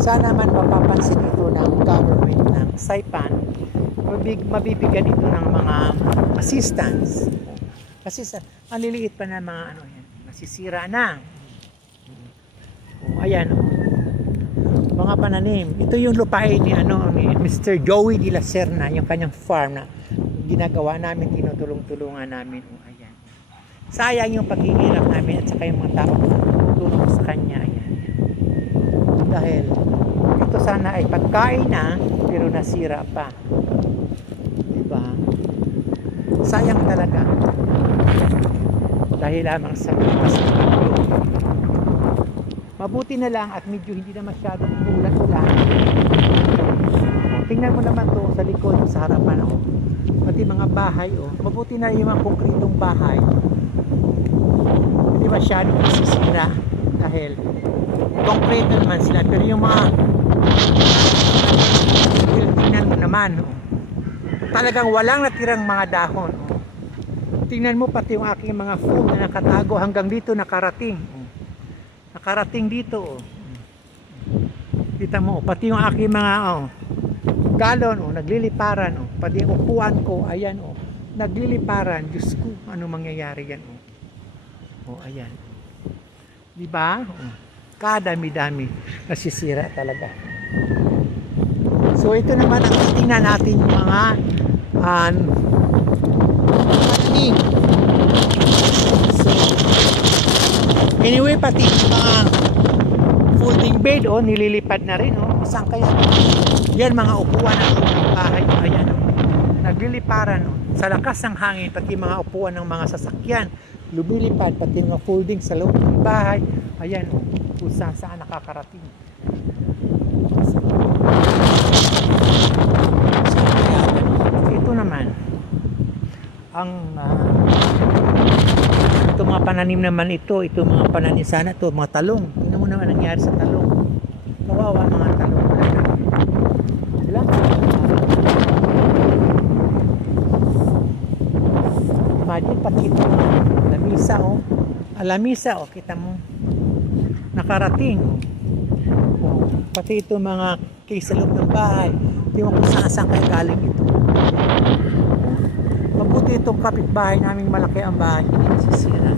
Sana man mapapansin ito ng government ng Saipan, mabibigyan ito ng mga assistance. Kasi ang liliit pa na mga ano yan, masisira na. Ayan, mga pananim. Ito yung lupain ni Mr. Joey de la Serna, yung kanyang farm na ginagawa namin, tinutulong-tulungan namin. Ayan. Sayang yung paghihirap namin at saka yung mga tao tulong sa kanya. Ayan. Dahil ito sana ay pagkain na pero nasira pa. Diba? Sayang talaga. Dahil lamang sa mabuti na lang at medyo hindi na masyadong ulan-ulan. Tingnan mo naman to sa likod, sa harapan pati mga bahay mabuti na yung mga konkretong bahay, hindi masyadong masisira dahil konkreto naman sila, pero yung mga tingnan mo naman talagang walang natirang mga dahon. Tingnan mo pati yung aking mga food na nakatago hanggang dito nakarating dito. Kita mo pati yung aking mga galon nagliliparan pati yung upuan ko ayan nagliliparan. Diyos ko, ano mangyayari yan ayan, diba? Kadami-dami nasisira talaga. So ito naman ang tingnan natin yung mga pananim. So anyway, pati yung mga folding bed nililipad na rin saan kaya yan, mga upuan ng bahay ayan nagliliparan sa lakas ng hangin, pati mga upuan ng mga sasakyan lumilipad, pati mga folding sa loob ng bahay ayan kung saan nakakarating. So, ito naman ang ito mga pananim naman ito mga pananim sana ito mga talong. Tingnan mo naman nangyari sa talong, kawawa mga talong. Sila imagine pati ito lamisa kita mo nakarating pati ito mga case sa loob ng bahay, hindi mo kung saan kayo galing ito. Mabuti itong kapitbahay naming malaki ang bahay, hindi nasisira.